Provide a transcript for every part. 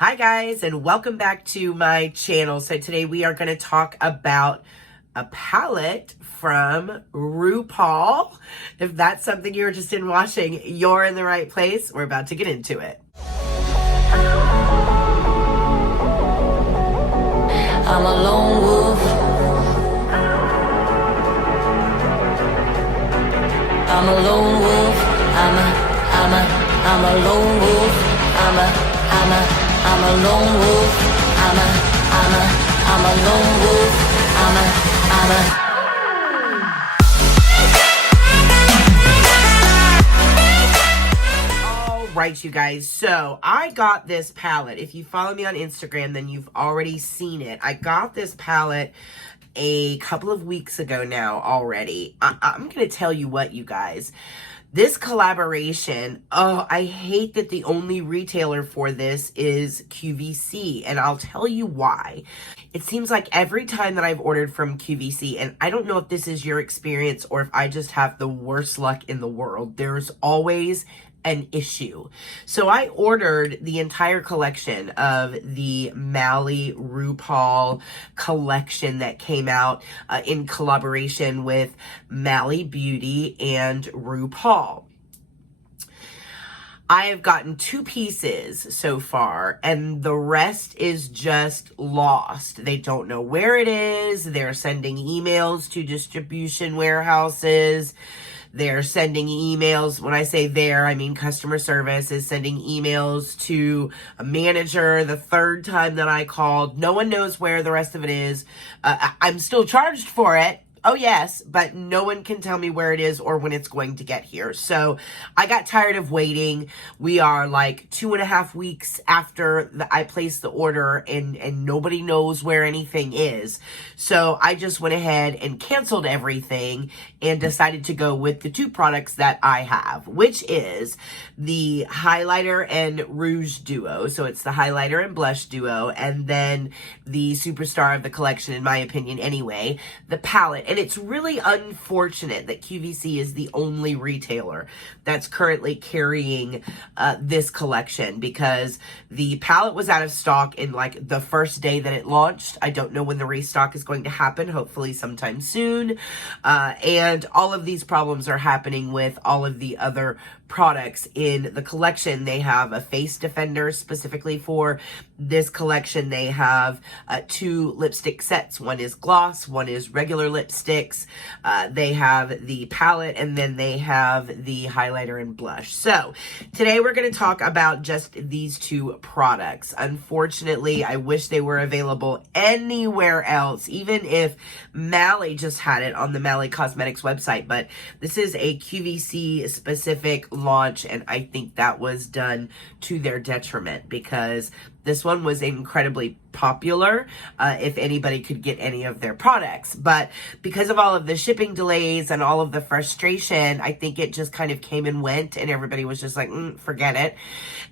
Hi guys, and welcome back to my channel. So today we are going to talk about a palette from RuPaul. If that's something you're interested in watching, you're in the right place. We're about to get into it. I'm a lone wolf. I'm a lone wolf. I'm a lone wolf. I'm a lone wolf. I'm a lone wolf. All right, you guys. So I got this palette. If you follow me on Instagram, then you've already seen it. I got this palette a couple of weeks ago now already. I'm going to tell you what, you guys. This collaboration, I hate that the only retailer for this is QVC, and I'll tell you why. It seems like every time that I've ordered from QVC, and I don't know if this is your experience or if I just have the worst luck in the world, there's always an issue. So I ordered the entire collection of the Mally RuPaul collection that came out in collaboration with Mally Beauty and RuPaul. I have gotten 2 pieces so far, and the rest is just lost. They don't know where it is. They're sending emails to distribution warehouses. They're sending emails. When I say there, I mean customer service is sending emails to a manager. The 3rd time that I called, no one knows where the rest of it is. I'm still charged for it. Oh yes, but no one can tell me where it is or when it's going to get here. So I got tired of waiting. We are like 2.5 weeks after I placed the order and nobody knows where anything is. So I just went ahead and canceled everything and decided to go with the 2 products that I have, which is the highlighter and Rouge Duo. So it's the highlighter and blush duo, and then the superstar of the collection, in my opinion anyway, the palette. And it's really unfortunate that QVC is the only retailer that's currently carrying this collection, because the palette was out of stock in like the first day that it launched. I don't know when the restock is going to happen, hopefully sometime soon. And all of these problems are happening with all of the other products in the collection. They have a face defender specifically for this collection. They have 2 lipstick sets. One is gloss, one is regular lipsticks. They have the palette, and then they have the highlighter and blush. So today we're going to talk about just these 2 products. Unfortunately, I wish they were available anywhere else, even if Mally just had it on the Mally Cosmetics website. But this is a QVC specific launch, and I think that was done to their detriment, because this one was incredibly popular if anybody could get any of their products. But because of all of the shipping delays and all of the frustration, I think it just kind of came and went, and everybody was just like, forget it.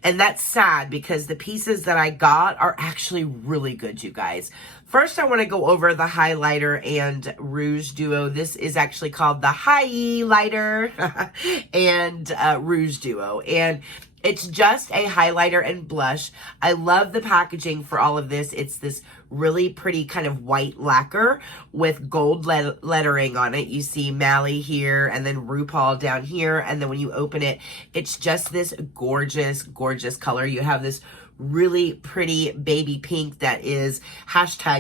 And that's sad, because the pieces that I got are actually really good, you guys. First, I want to go over the highlighter and Rouge Duo. This is actually called the highlighter and Rouge Duo. And it's just a highlighter and blush. I love the packaging for all of this. It's this really pretty kind of white lacquer with gold lettering on it. You see Mally here, and then RuPaul down here. And then when you open it, it's just this gorgeous, gorgeous color. You have this really pretty baby pink that is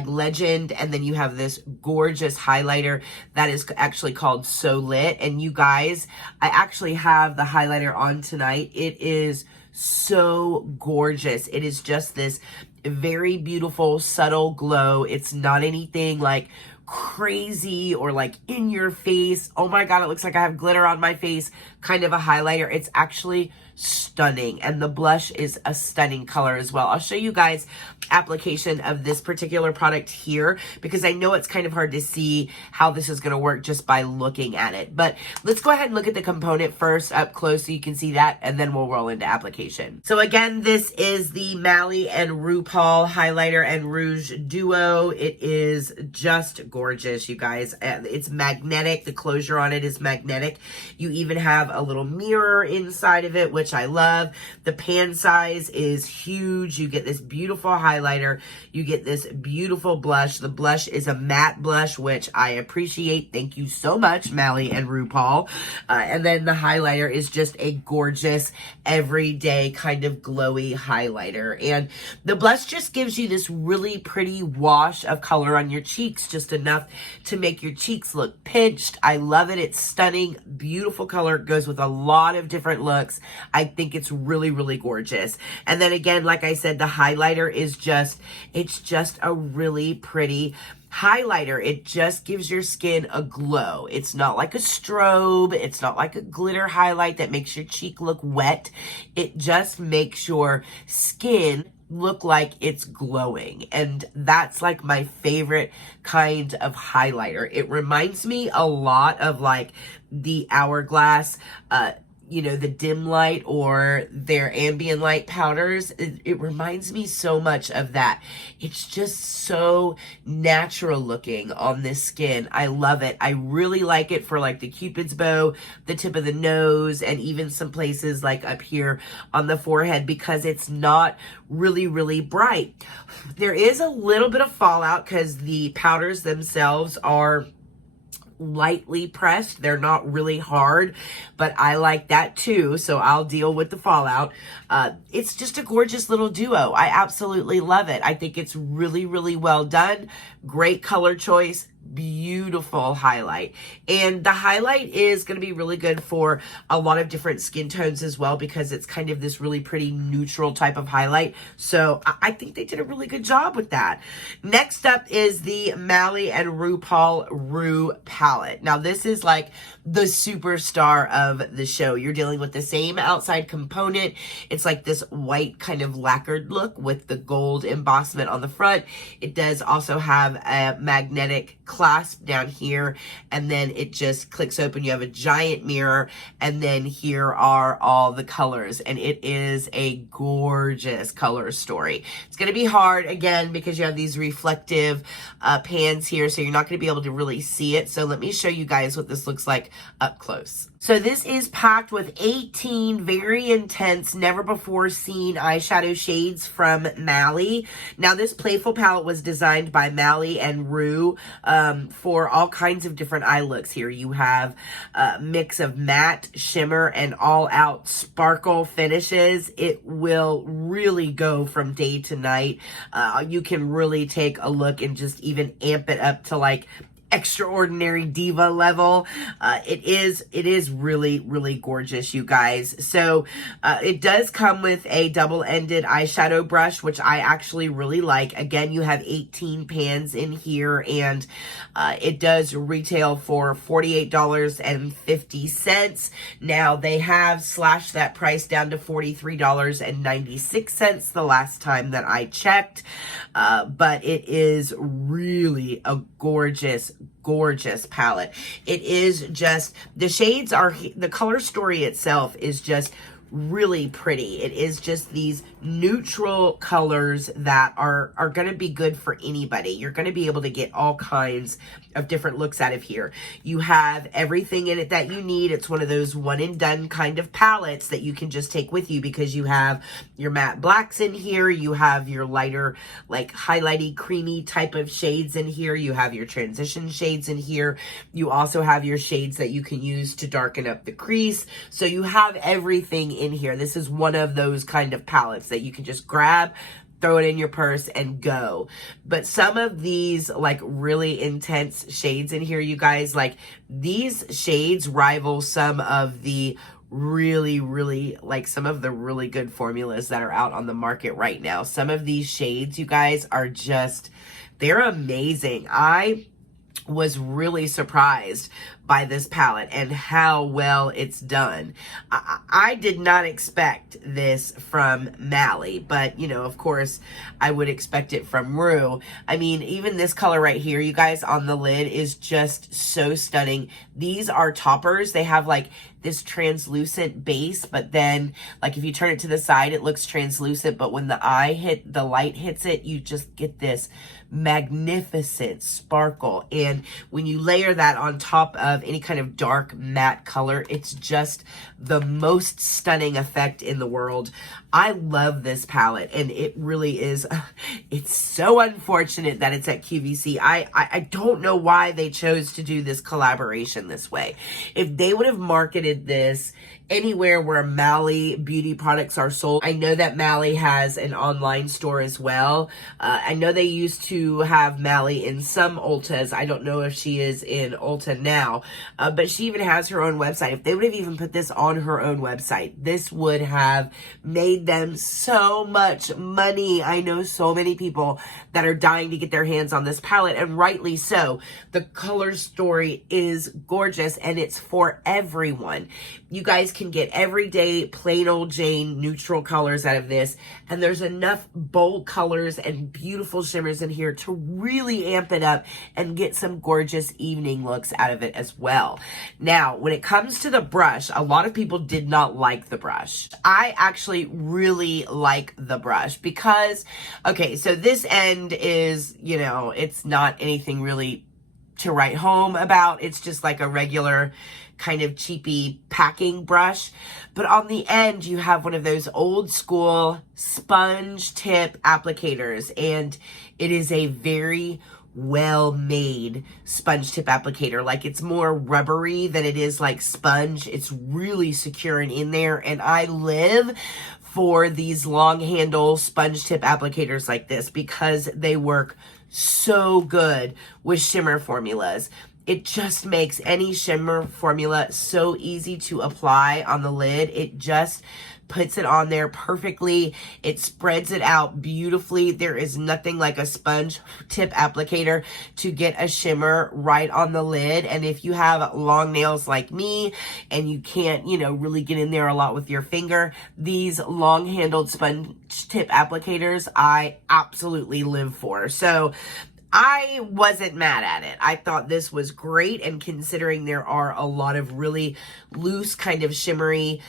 #legend, and then you have this gorgeous highlighter that is actually called So Lit. And you guys, I actually have the highlighter on tonight. It is so gorgeous. It is just this very beautiful, subtle glow. It's not anything like crazy or like in your face, oh my god, it looks like I have glitter on my face kind of a highlighter. It's actually stunning, and the blush is a stunning color as well. I'll show you guys application of this particular product here, because I know it's kind of hard to see how this is going to work just by looking at it. But let's go ahead and look at the component first up close so you can see that, and then we'll roll into application. So again, this is the Mally and RuPaul highlighter and Rouge Duo. It is just gorgeous, you guys. It's magnetic. The closure on it is magnetic. You even have a little mirror inside of it, which which I love. The pan size is huge. You get this beautiful highlighter. You get this beautiful blush. The blush is a matte blush, which I appreciate. Thank you so much, Mally and RuPaul. And then the highlighter is just a gorgeous, everyday kind of glowy highlighter. And the blush just gives you this really pretty wash of color on your cheeks, just enough to make your cheeks look pinched. I love it. It's stunning, beautiful color. It goes with a lot of different looks. I think it's really, really gorgeous. And then again, like I said, the highlighter is it's just a really pretty highlighter. It just gives your skin a glow. It's not like a strobe. It's not like a glitter highlight that makes your cheek look wet. It just makes your skin look like it's glowing. And that's like my favorite kind of highlighter. It reminds me a lot of like the Hourglass, the dim light or their ambient light powders. It reminds me so much of that. It's just so natural looking on this skin. I love it. I really like it for like the Cupid's bow, the tip of the nose, and even some places like up here on the forehead, because it's not really, really bright. There is a little bit of fallout because the powders themselves are lightly pressed. They're not really hard, but I like that too, so I'll deal with the fallout. It's just a gorgeous little duo. I absolutely love it. I think it's really, really well done. Great color choice. Beautiful highlight. And the highlight is going to be really good for a lot of different skin tones as well, because it's kind of this really pretty neutral type of highlight. So I think they did a really good job with that. Next up is the Mally and RuPaul Roux palette. Now this is like the superstar of the show. You're dealing with the same outside component. It's like this white kind of lacquered look with the gold embossment on the front. It does also have a magnetic clasp down here, and then it just clicks open. You have a giant mirror, and then here are all the colors, and it is a gorgeous color story. It's going to be hard again because you have these reflective pans here, so you're not going to be able to really see it. So let me show you guys what this looks like up close. So this is packed with 18 very intense, never before seen eyeshadow shades from Mally. Now this playful palette was designed by Mally and Roux for all kinds of different eye looks. Here you have a mix of matte, shimmer, and all out sparkle finishes. It will really go from day to night. You can really take a look and just even amp it up to like extraordinary diva level. It is really, really gorgeous, you guys. So it does come with a double-ended eyeshadow brush, which I actually really like. Again, you have 18 pans in here, and it does retail for $48.50. Now they have slashed that price down to $43.96 the last time that I checked, but it is really a gorgeous palette. It is just, the shades are, the color story itself is just really pretty. It is just these neutral colors that are going to be good for anybody. You're going to be able to get all kinds of different looks out of here. You have everything in it that you need. It's one of those one and done kind of palettes that you can just take with you, because you have your matte blacks in here. You have your lighter, like highlighty, creamy type of shades in here. You have your transition shades in here. You also have your shades that you can use to darken up the crease. So you have everything in here. This is one of those kind of palettes that you can just grab, throw it in your purse, and go. But some of these like really intense shades in here, you guys, like these shades rival some of the really, really, like some of the really good formulas that are out on the market right now. Some of these shades, you guys, are just, they're amazing. I was really surprised by this palette and how well it's done. I did not expect this from Mally, but you know, of course, I would expect it from Roux. I mean, even this color right here, you guys, on the lid is just so stunning. These are toppers. They have like this translucent base, but then like if you turn it to the side, it looks translucent, but when the light hits it, you just get this magnificent sparkle. And when you layer that on top of of any kind of dark matte color. It's just the most stunning effect in the world. I love this palette, and it really is, it's so unfortunate that it's at QVC. I don't know why they chose to do this collaboration this way. If they would have marketed this anywhere where Mally beauty products are sold. I know that Mally has an online store as well. I know they used to have Mally in some Ultas. I don't know if she is in Ulta now, but she even has her own website. If they would have even put this on her own website, this would have made them so much money. I know so many people that are dying to get their hands on this palette, and rightly so. The color story is gorgeous, and it's for everyone. You guys can get everyday plain old Jane neutral colors out of this, and there's enough bold colors and beautiful shimmers in here to really amp it up and get some gorgeous evening looks out of it as well. Now, when it comes to the brush, a lot of people did not like the brush. I actually really like the brush because, okay, so this end is, you know, it's not anything really to write home about. It's just like a regular kind of cheapy packing brush. But on the end, you have one of those old school sponge tip applicators, and it is a very well-made sponge tip applicator. Like, it's more rubbery than it is like sponge. It's really secure and in there, and I live for these long handle sponge tip applicators like this because they work so good with shimmer formulas. It just makes any shimmer formula so easy to apply on the lid. It just puts it on there perfectly. It spreads it out beautifully. There is nothing like a sponge tip applicator to get a shimmer right on the lid. And if you have long nails like me and you can't, you know, really get in there a lot with your finger, these long handled sponge tip applicators, I absolutely live for. So I wasn't mad at it. I thought this was great, and considering there are a lot of really loose kind of shimmery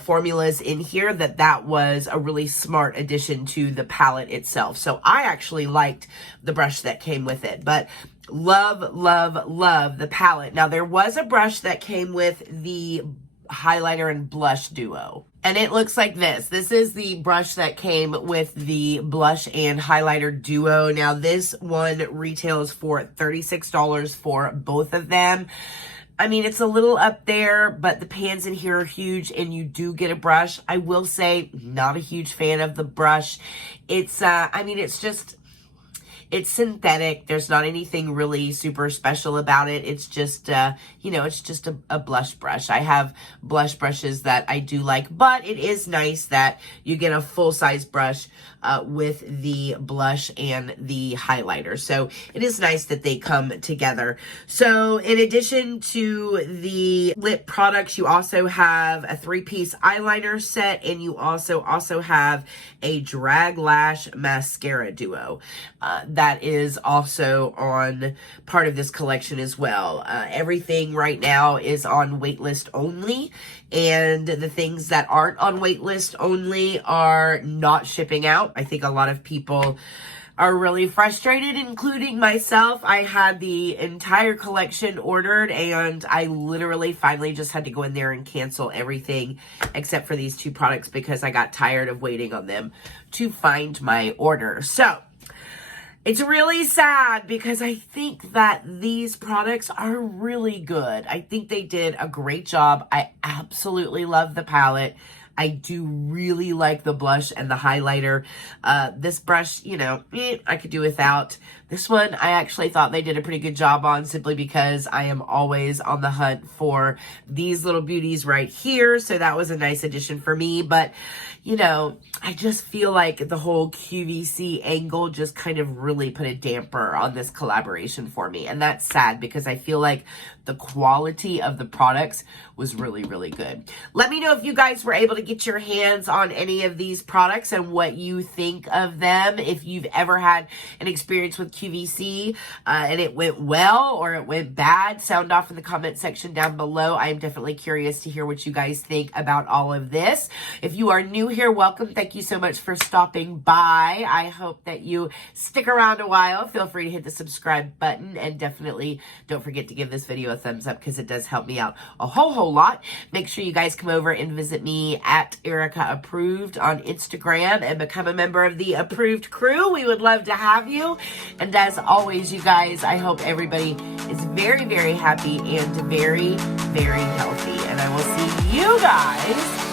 formulas in here, that was a really smart addition to the palette itself. So I actually liked the brush that came with it, but love, love, love the palette. Now, there was a brush that came with the highlighter and blush duo, and it looks like this. This is the brush that came with the blush and highlighter duo. Now, this one retails for $36 for both of them. I mean, it's a little up there, but the pans in here are huge, and you do get a brush. I will say, not a huge fan of the brush. It's, I mean, it's just, it's synthetic. There's not anything really super special about it. It's just, you know, it's just a blush brush. I have blush brushes that I do like, but it is nice that you get a full-size brush with the blush and the highlighter. So it is nice that they come together. So in addition to the lip products, you also have a 3-piece eyeliner set, and you also have a drag lash mascara duo. That is also on part of this collection as well. Everything right now is on waitlist only, and the things that aren't on waitlist only are not shipping out. I think a lot of people are really frustrated, including myself. I had the entire collection ordered, and I literally finally just had to go in there and cancel everything except for these 2 products because I got tired of waiting on them to find my order. So it's really sad because I think that these products are really good. I think they did a great job. I absolutely love the palette. I do really like the blush and the highlighter. This brush, you know, I could do without. This one, I actually thought they did a pretty good job on, simply because I am always on the hunt for these little beauties right here. So that was a nice addition for me. But, you know, I just feel like the whole QVC angle just kind of really put a damper on this collaboration for me. And that's sad because I feel like the quality of the products was really, really good. Let me know if you guys were able to get your hands on any of these products and what you think of them. If you've ever had an experience with QVC and it went well or it went bad, sound off in the comment section down below. I am definitely curious to hear what you guys think about all of this. If you are new here, welcome. Thank you so much for stopping by. I hope that you stick around a while. Feel free to hit the subscribe button, and definitely don't forget to give this video a thumbs up because it does help me out a whole lot. Make sure you guys come over and visit me at Erica Approved on Instagram and become a member of the Approved crew. We would love to have you. And as always, you guys, I hope everybody is very, very happy and very, very healthy. And I will see you guys